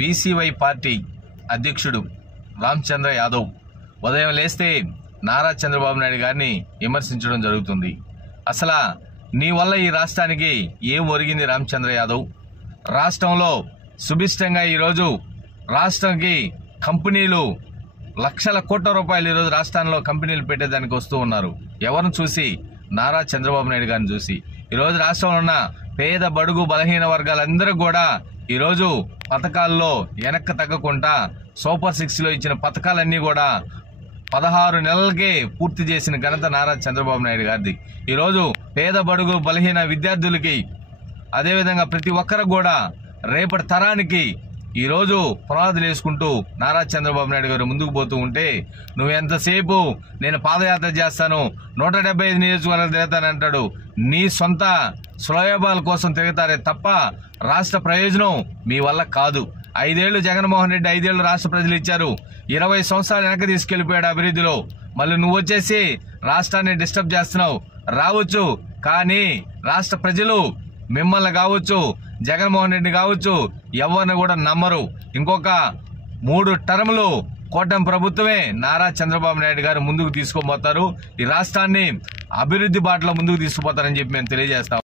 BCY party అధ్యక్షుడు రామచంద్ర యాదవ్ ఉదయం లేస్తే నారా చంద్రబాబు నాయుడు గారిని విమర్శించడం జరుగుతుంది. అసలు నీ వల్ల ఈ రాష్ట్రానికి ఏం ఒరిగింది రామచంద్ర యాదవ్? రాష్ట్రంలో సుభిష్టంగా ఈరోజు రాష్ట్రానికి కంపెనీలు లక్షల కోట్ల రూపాయలు ఈరోజు రాష్ట్రంలో కంపెనీలు పెట్టేదానికి వస్తూ ఉన్నారు. ఎవరిని చూసి? నారా చంద్రబాబు నాయుడు గారిని చూసి. ఈరోజు రాష్ట్రంలో ఉన్న పేద బడుగు బలహీన వర్గాలందరూ కూడా ఈరోజు పథకాల్లో వెనక్కి తగ్గకుండా సూపర్ 6లో ఇచ్చిన పథకాలన్నీ కూడా 16 నెలలకే పూర్తి చేసిన ఘనత నారా చంద్రబాబు నాయుడు గారిది. ఈరోజు పేద బడుగు బలహీన విద్యార్థులకి అదేవిధంగా ప్రతి ఒక్కరు కూడా రేపటి తరానికి ఈరోజు పునాదులు వేసుకుంటూ నారా చంద్రబాబు నాయుడు గారు ముందుకు పోతూ ఉంటే నువ్వు ఎంతసేపు నేను పాదయాత్ర చేస్తాను 175 నియోజకవర్గాలు తిరుగుతానంటాడు. నీ సొంత స్లోయబాల్ కోసం తిరుగుతారే తప్ప రాష్ట్ర ప్రయోజనం మీ వల్ల కాదు. 5 ఏళ్లు జగన్మోహన్ రెడ్డి 5 ఏళ్లు రాష్ట్ర ప్రజలు ఇచ్చారు. 20 సంవత్సరాలు వెనక్కి తీసుకెళ్లిపోయాడు అభివృద్ధిలో. మళ్ళీ నువ్వు వచ్చేసి రాష్ట్రాన్ని డిస్టర్బ్ చేస్తున్నావు. రావచ్చు, కానీ రాష్ట్ర ప్రజలు మిమ్మల్ని కావచ్చు, జగన్మోహన్ రెడ్డి కావచ్చు, ఎవరిని కూడా నమ్మరు. ఇంకొక 3 టర్ములు కూటమి ప్రభుత్వమే నారా చంద్రబాబు నాయుడు గారు ముందుకు తీసుకుపోతారు. ఈ రాష్ట్రాన్ని అభివృద్ధి బాటలో ముందుకు తీసుకుపోతారని చెప్పి మేము తెలియజేస్తాం.